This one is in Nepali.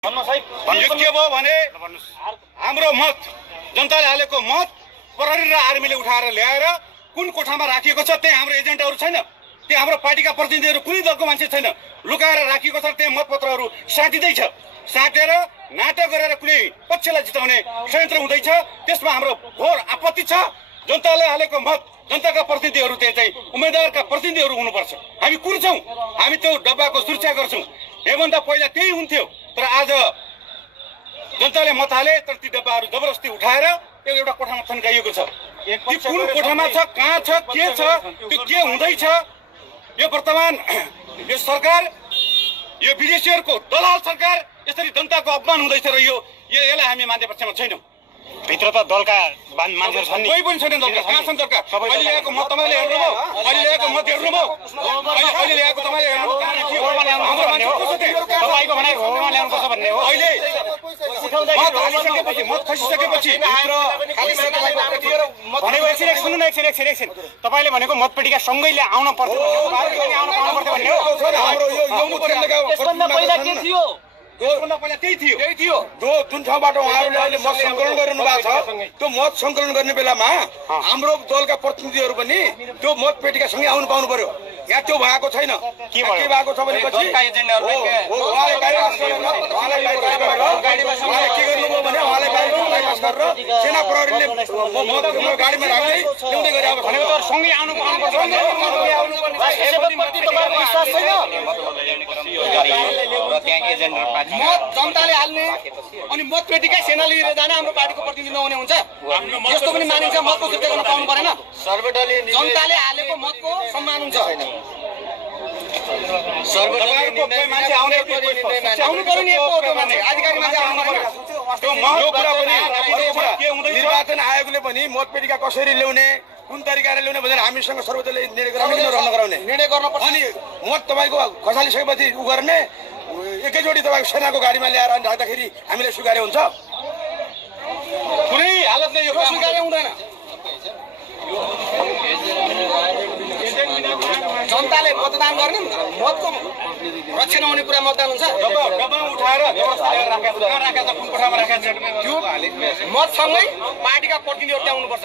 यो के भयो भने हाम्रो मत जनताले हालेको मत प्रहरी र आर्मीले उठाएर ल्याएर कुन कोठामा राखिएको छ त्यही हाम्रो एजेन्टहरू छैन, त्यही हाम्रो पार्टीका प्रतिनिधिहरू कुनै दलको मान्छे छैन, लुकाएर राखिएको छ। त्यही मतपत्रहरू साटिँदैछ, साटेर नाटक गरेर कुनै पक्षलाई जिताउने षड्यन्त्र हुँदैछ। त्यसमा हाम्रो घोर आपत्ति छ। जनताले हालेको मत जनताका प्रतिनिधिहरू चाहिँ उम्मेदवारका प्रतिनिधिहरू हुनुपर्छ। हामी कुर्छौँ, हामी त्यो डब्बाको सुरक्षा गर्छौँ। योभन्दा पहिला त्यही हुन्थ्यो, तर आज जनताले मत हाले तर ती डब्बाहरू जबरजस्ती उठाएर एउटा कोठामा थन्काइएको छ। कुन कोठामा छ, कहाँ छ, के छ, त्यो के हुँदैछ, यो वर्तमान यो सरकार, यो विदेशीहरूको दलाल सरकार यसरी जनताको अपमान हुँदैछ र यसलाई हामी मान्ने पक्षमा छैनौँ। भित्र त दलका मान्छेहरू छन् नि, कोही पनि छैन दलका। कहाँ छन् दलका? अहिले ल्याएको मत तपाईँले हेर्नुभयो, अहिले ल्याएको मत हेर्नुभयो, अहिले ल्याएको तपाईँले तपाईँको भनाइ रोडमा ल्याउनुपर्छ भन्ने हो। अहिले मत हालिसकेपछि, मत खसिसकेपछि भनेको एकछिन एकछिन तपाईँले भनेको मतपेटिका सँगैले आउन पर्छ भन्ने हो। यसभन्दा पहिला के थियो? पहिला त्यही थियो जुन ठाउँबाट उहाँहरूले अहिले मत सङ्कलन गरिरहनु भएको छ, त्यो मत सङ्कलन गर्ने बेलामा हाम्रो दलका प्रतिनिधिहरू पनि त्यो मत पेटिकासँगै आउनु पाउनु पर्यो। यहाँ त्यो भएको छैन। के भएको छ भनेपछि उहाँले के गर्नुभयो भने उहाँलाई बाइपास गरेर सेना प्रहरीले गाडीमा राख्दै ल्याउँदै गरे। भनेको त सँगै आउनु पर्छ। मत जनताले हाल्ने अनि मत पेटिका सेना लिएर जाने हाम्रो पार्टीको प्रतिनिधि नहुने हुन्छ? यस्तो पनि मानिन्छ? मतको सुरक्षा गर्न पाउनु परेन? जनताले हालेको मतको सम्मान हुन्छ। आउनु पर्यो नि, अधिकारी मान्छे आउनु पर्यो। निर्वाचन आयोगले पनि मतपेटिका कसरी ल्याउने, कुन तरिकाले ल्याउने भनेर हामीसँग सर्वोच्चले निर्णय गराउने अनि मत तपाईँको खसालिसकेपछि उ गर्ने एकैचोटि तपाईँको सेनाको गाडीमा ल्याएर राख्दाखेरि हामीले स्वीकार्य हुन्छ? कुनै हालतले यो स्वीकार्य हुँदैन। जनताले मतदान गर्ने, मतको रक्षा नहुने कुरा मतदान हुन्छ? डब्बा उठाएर राखेको कुन कोठामा राखेको छ त्यो मतसँगै पार्टीका प्रतिनिधिहरू त्यहाँ हुनुपर्छ।